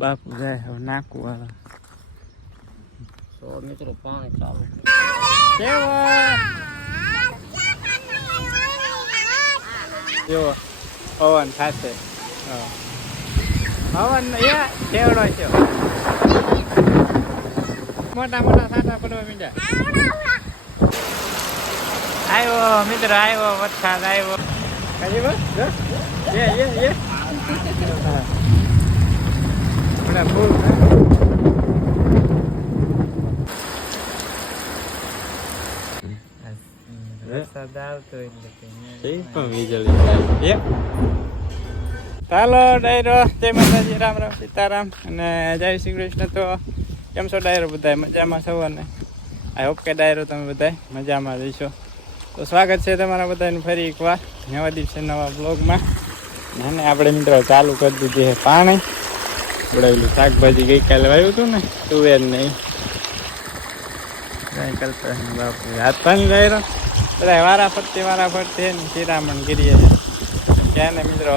બાપુ જાય હવે નાખું વાળા તો મિત્રો પાણી ચાલુ. કેવો? પવન થશે હા. પવન એ કેવડો છે? મોટા મોટા સાટા પડવા મીડ્યા. આવ્યો મિત્ર આવ્યો વરસાદ આવ્યો કાજી બસ? એ ye ye ye હા. બધા ફૂલ વરસાદ આવતો એટલે જઈ પણ વીજળી એ? ચાલો ડાયરો. જય માતાજી. રામ રામ સીતારામ. અને જય શ્રી કૃષ્ણ તો કેમ છો ડાયરો બધા મજામાં છો અને? આઈ હોપ કે ડાયરો તમે બધા મજામાં રહીશો. તો સ્વાગત છે તમારા બધાને ફરી એકવાર નવા દિવસે નવા બ્લોગમાં અને આપણે મિત્રો ચાલુ કરી દીધી છે પાણી. આપણે પેલું શાકભાજી ગઈકાલે વાવ્યું હતું ને? તુવેર નહીં. બાપુ. હાથ પાણી ડાયરો બધા વારા ફરતી વારા ફરતી ને શિરામણ કરીએ ત્યાં ને મિત્રો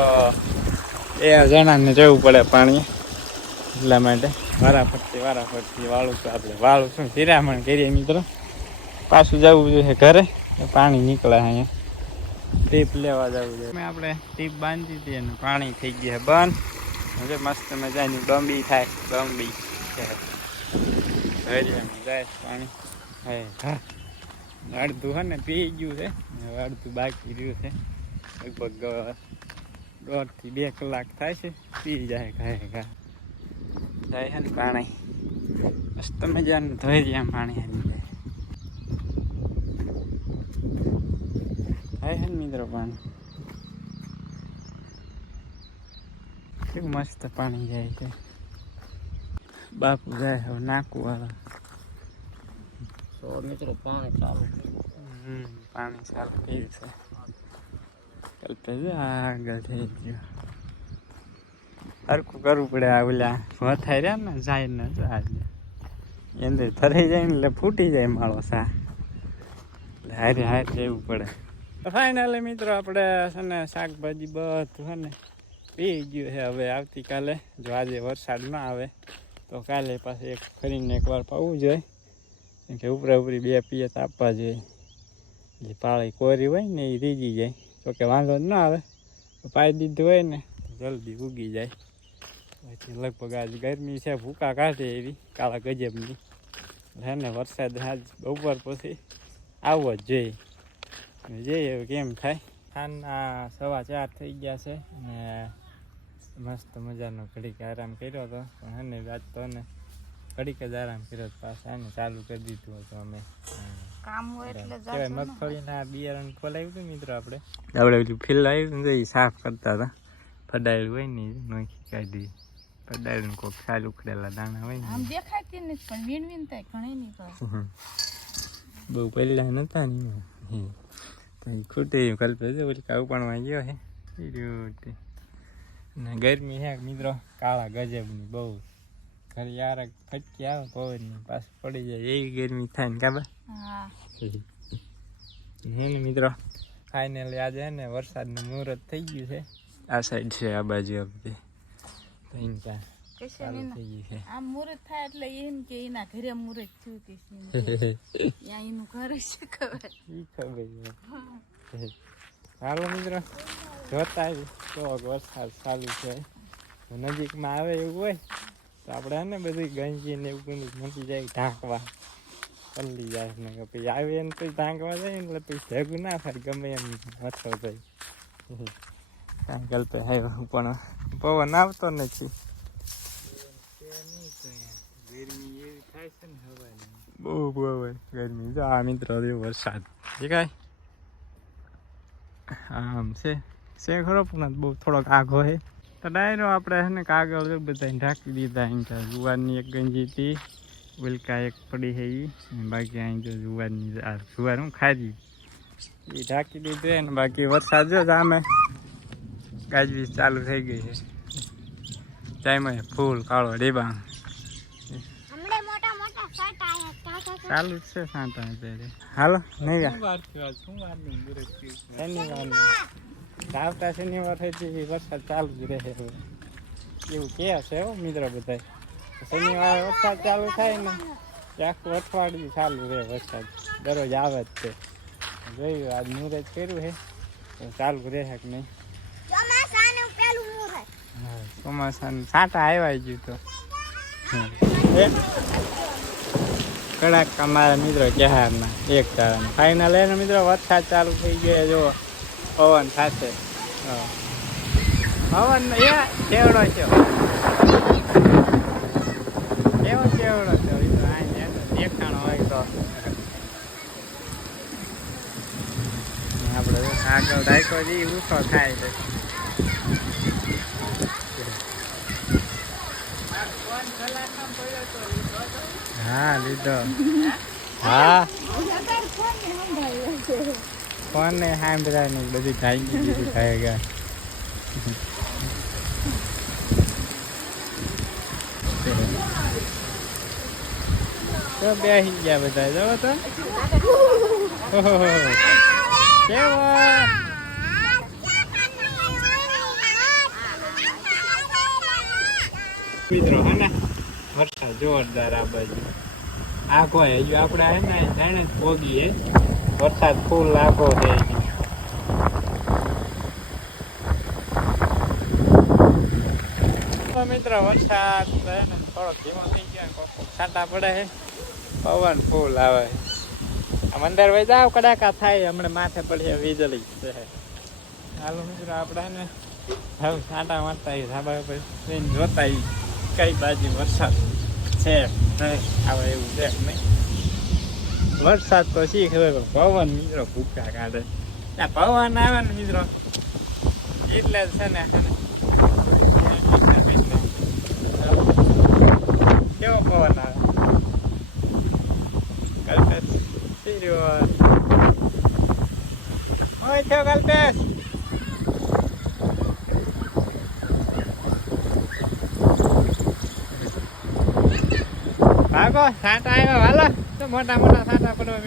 એ જણાને જવું પડે પાણી. એટલા માટે વારા ફરતી વારા ફરતી વાળું આપણે. વાળું શું શિરામણ કરીએ મિત્રો. પાછું જવું જોઈએ ઘરે. પાણી નીકળે અહીંયા. ટીપ લેવા જવું જોઈએ આપણે ટીપ બાંધી અને પાણી થઈ ગયા બંધ. હવે મસ્ત મજાની બમ્બી થાય બમ્બી. જાય પાણી. હે. હા. અડધું હે ને પી ગયું છે. હવે અડધું બાકી રહ્યું છે. લગભગ દોઢથી બે કલાક થાય છે. પી જાય ઘાય ઘા જાય છે ને પાણી. મસ્ત મજાનું ધોઈ જાય પાણી આવી જાય. ને મિત્રો પાણી. કેવું મસ્ત પાણી જાય છે? બાપુ જાય હવે નાખું વાળા તો મિત્રો પાણી ચાલુ હમ, પાણી ચાલુ થયું છે. જો આગળ થઈ ગયું. હરખું કરવું પડે આ ઓલા વથાઈ રહ્યા ને જાય ને જાય અંદર ફરાઈ જાય ને એટલે ફૂટી જાય માળો સા. હારે હારે જવું પડે. ફાઇનલી મિત્રો આપણે છે ને શાકભાજી બધું છે ને પી ગયું છે હવે આવતીકાલે. જો આજે વરસાદ ના આવે, તો કાલે પાસે એક ફરીને એકવાર પાવું જોઈએ. કેમ કે ઉપરા ઉપરી બે પિયત આપવા જોઈએ. જે પાળી કોરી હોય ને એ રીજી જાય. તો કે વાંધો ના આવે પાઈ દીધું હોય ને, જલ્દી ઉગી જાય. પછી લગભગ આજ ગરમી છે, ભૂકા કાઢે એવી, કાળા ગજબની. હે ને, વરસાદ આજ બપોર પછી આવવો જ જોઈએ. જઈએ કેમ થાય. ખાના સવા ચાર થઈ ગયા છે અને મસ્ત મજાનો ઘડીક આરામ કર્યો હતો. પણ હે ને આજ તો ને ઘડીક જ આરામ કર્યો હતો. પાછા એને ચાલુ કરી દીધું હતું અમે. કામ હોય એટલે કહેવાય મગફળીના બિયારણ ખોલાવ્યું હતું મિત્રો આપણે? આપણે પેલું ફીલ આવ્યું ને એ સાફ કરતા હતા. પડાયેલું હોય ને નોખી કાઢી. ફડાયેલું કોઈક સાલ ઉખડેલા દાણા હોય આમ ને દેખાતી નથી પણ વીણ વીણ થાય ઘણી નીકળે બહુ પહેલા નતા ને ખૂટે કલ્પે છે ઓલી કાઉ પણ ગયો હે. ને ગરમી હે મિત્રો? કાળા ગજબની બહુ. ઘરે યાર ફટકી આવે પવનની પાછું પડી જાય. એવી ગરમી થાય ને કાબા હે. ને મિત્રો? ફાઇનલી આજે ને વરસાદનું મુહૂર્ત થઈ ગયું છે. આ સાઈડ છે આ બાજુ આ નહીં થઈ છે. આમ મુહૂર્ત થાય એટલે એમ કે એના ઘરે મુહૂર્ત થયું કે એનું. ઘર છે ખબર. ખબર ચાલો મિત્રો. જોતા આવી તો વરસાદ ચાલુ છે. નજીકમાં આવે એવું હોય તો આપણે ને બધી ગંજી ને એવું બધું મૂકી જાય ઢાંકવા. પલ્લી જાય ને કે પછી આવે એને પછી ઢાંકવા જાય ને એટલે પછી ભેગું ના થાય ગમે એમ મથો થાય. કાંઈ તો આવ્યો પણ પવન આવતો નથી. એવી થાય છે ને બહુ બહુ ગરમી. જો આ મિત્રો રહ્યો વરસાદ. દેખાય? આમ છે. છે ખરો પણ બહુ થોડોક આઘો છે. તો ડાયરો આપણે છે ને કાગળ બધાને બધા ઢાંકી દીધા અહીં તો જુવારની એક ગંજી હતી ઉલકા એક પડી છે એ બાકી અહીં તો જુવારની આ જુવાર હું ખાજી એ ઢાંકી દીધી અને બાકી વરસાદ જો સામે ગાજવીજ ચાલુ થઈ ગઈ છે. ટાઈમે ફૂલ કાળો ડેબા ચાલુ જ છે સાંતા અત્યારે. હાલો નહીં આવતા શનિવાર થઈ વરસાદ ચાલુ જ રહે હવે. એવું કહે છે હો મિત્રો બધા શનિવારે વરસાદ ચાલુ થાય ને તે આખું અઠવાડિયું ચાલુ રહે વરસાદ. દરરોજ આવે જ છે. જોયું આજ મુહૂર્ત કર્યું છે ચાલુ રહે કે નહીં? ચોમાસાનું છાંટા આવ્યા ગયું તો? કડાકા મારા મિત્રો કહેવાના એક તારા ફાઇનલ એને મિત્રો? વરસાદ ચાલુ થઈ ગયો જો પવન હા. પવન એ કેવડો છે. કેવો કેવડો છે? દેખાણો હોય તો. આપણે આગળ ડાયકો જી ઊંચો થાય છે. હા, લીધો. હા. ફોન ને સાંભળ્યા ને બધી ભાંગી દીધું થાય ગયા તો બેસી ગયા બધા, જો તો. મિત્રો, હે ને? વરસાદ જોરદાર આ બાજુ. આ કોઈ હજુ આપણે હે ને, જાણે જ પોગીએ વરસાદ ફૂલ આખો થઈ ગયો મિત્રો, વરસાદ હે ને થોડો ધીમો થઈ ગયો છાંટા પડે છે. પવન ફૂલ આવે અંદર વહી જાવ કડાકા થાય, હમણાં માથે પડી વીજળી છે. હાલો મિત્રો, આપણે ને, હવે છાંટા મારતા ધાબા પર જોતા કઈ બાજુ વરસાદ છે આવે એવું છે નહીં. વરસાદ તો શી ખબર પવન મિત્રો ભૂકા કાઢે. આ પવન આવે ને મિત્રો. એટલે છે ને કેવો પવન આવે? કલ્પેશ રહ્યો ઓય થયો ભાગો, સાંટા આવ્યા, હાલો. તો મોટા મોટા સાટા પડવા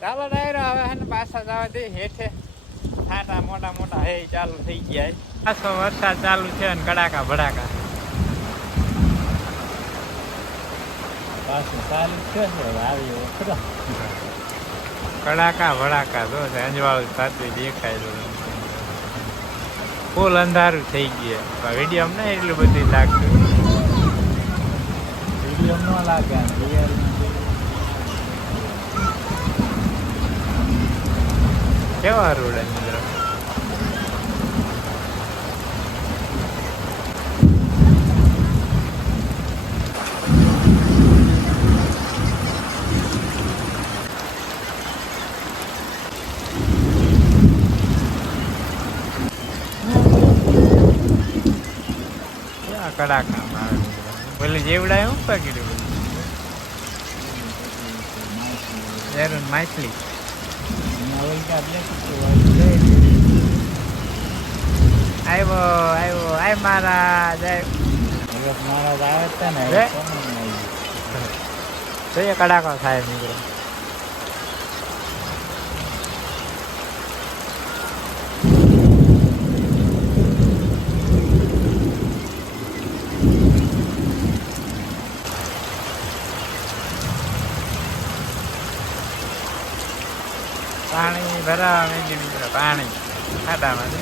ચાલો ડાયરો, હવે હે પાછા જવા દે હેઠે. છાંટા મોટા મોટા, હે, ચાલુ થઈ ગયા. પાછો વરસાદ ચાલુ છે અને કડાકા ભડાકા. પાછું ચાલુ છે આવી ખરા. કડાકા જો છે અંજવાળું થતું દેખાયેલું ફૂલ અંધારું થઈ ગયું વીડિયો ને એટલું બધું લાગતું? વીડિયો ન લાગે કેવા રોડ મિત્રો? કડાકામાં આવે ભલે બોલે જેવડા હું પકડ્યું એરું માછલી. આવ્યો આવ્યો આય મારા જય મારા આવે છે ને? જોઈએ કડાકો થાય મિત્રો ભરાવા માંડી મિત્રો પાણી ખાડામાં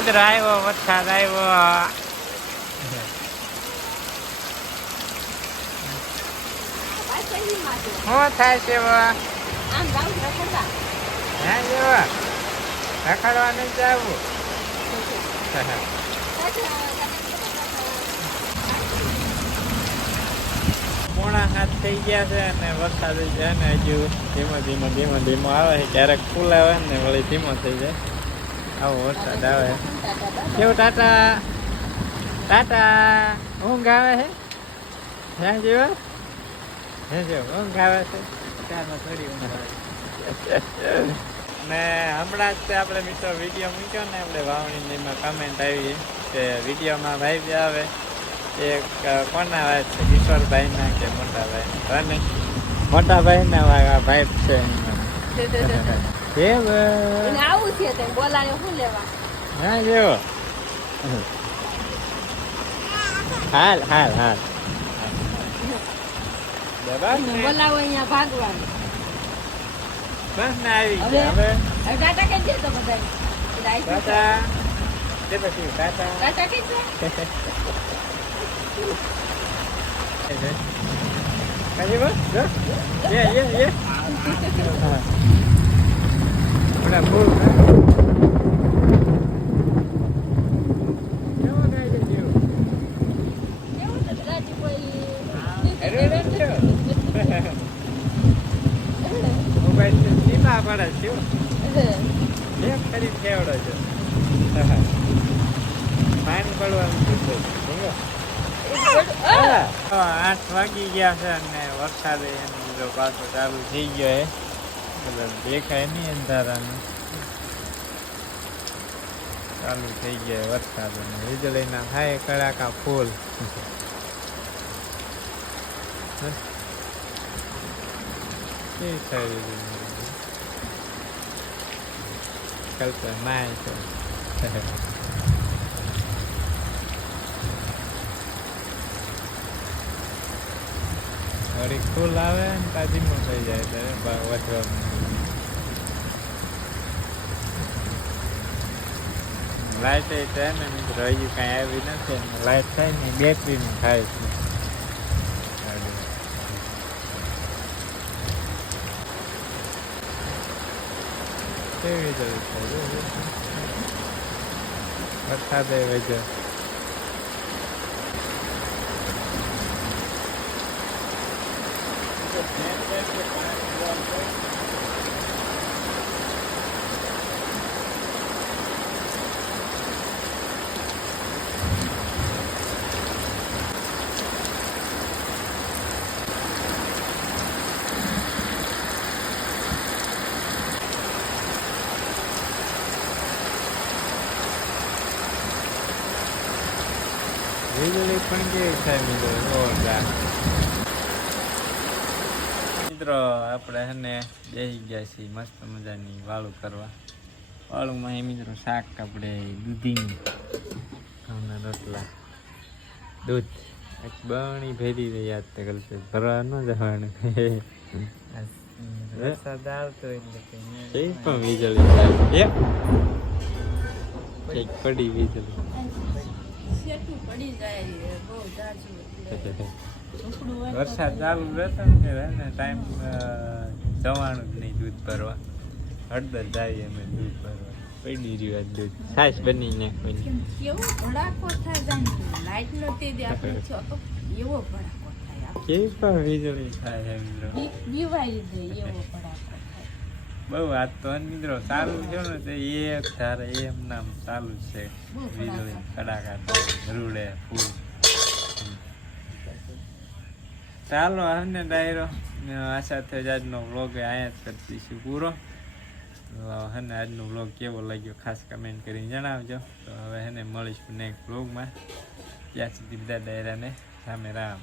મિત્ર આવ્યો, વરસાદ આવ્યો. શું થાય છે એવા? હા, એવા. જવું. થઈ ગયા છે અને વરસાદ છે ને હજુ ધીમો ધીમો ધીમો ધીમો આવે છે. ક્યારેક ફૂલ આવે ને વળી ધીમો થઈ જાય. આવો વરસાદ આવે. કેવું ટાટા? ટાટા, ઊંઘ આવે છે હે જેવો? હે ઊંઘ આવે છે. ત્યારમાં થોડી ઊંઘ આવે. ને હમણાં જ તે આપણે મિત્રો વીડિયો મૂક્યો ને આપણે વાવણીમાં કમેન્ટ આવી કે વિડીયોમાં ભાઈ આવે. એક કોના વાત છે? કિશોરભાઈના કે મોટાભાઈ અને મોટાભાઈના ભાઈ છે હે ભાઈ. આવું છે તે બોલાને શું લેવા હા જેવો હાલ હાલ હાલ બસ ને બોલાવો અહીંયા ભાગવાનું બસ ને આવી હવે? ગયા હવે હવે ટાટા કહી દે તો બધાને બધા આવી જશે. ટાટા દે પછી ટાટા ટાટા કહી દે Kaji bos, go. Ya, ya, ya. Udah full kan? કેવો ગાય છે જીવ? કેવું છે રાજી કોઈ અરે, અરે, તો. સમજો? હા, આઠ વાગી ગયા છે અને વરસાદ એનો પાછો ચાલુ થઈ ગયો દેખાય નહીં અંધારાનું ચાલુ થઈ ગયા વરસાદ અને વીજળીના થાય કડાકા ફૂલ કેવી થાય વીજળી કલ્પના માય છે વળી ફૂલ આવે ને તાજીમાં થઈ જાય ત્યારે ભાવ વધવાનું લાઈટ એ છે ને મિત્રો હજુ કાંઈ આવી નથી ને લાઈટ થાય ને બેટરીનું થાય છે ગાડી. કેવી રીતે થાય જો, જો. વરસાદ એ વજ્યો વીજળી પણ કેવી થાય મિત્રો જોરદાર મિત્રો આપણે હે ને બેસી ગયા છીએ મસ્ત મજાની વાળું કરવા. વાળુંમાં એ મિત્રો શાક આપણે દૂધીનું. ઘઉંના રોટલા. દૂધ. એક બણી ભેરી રહી યાદ તો કરશે. ભરવા ન જવાનું. વરસાદ આવતો એટલે પણ વીજળી પડી વીજળી. પડી જાય બહુ વરસાદ ચાલુ રહેતો ને ટાઈમ જવાનું જ નહીં દૂધ ભરવા. હળદર જાય અમે દૂધ ભરવા. પડી રહ્યું આજ દૂધ. છાશ બની ને કેમ કેવો ભડાકો થાય જાણે લાઈટ નહોતી દે આપણે એવો ભડાકો થાય કેવી પણ વીજળી થાય છે મિત્રો જાય એવો ભડાકો બહુ આજ તો મિત્રો ચાલુ થયો ને તે એક ધારે એમ નામ ચાલુ જ છે વીજળી કડાકા રૂડે ફૂલ. ચાલો હને ડાયરો. ને આ સાથે જ આજનો વ્લોગ અહીંયા જ કરતીશું પૂરો. હેને હને આજનો વ્લોગ કેવો લાગ્યો ખાસ કમેન્ટ કરીને જણાવજો. તો હવે હેને મળીશું નેક્સ્ટ વ્લોગમાં ત્યાં સુધી બધા ડાયરાને સામે રામ.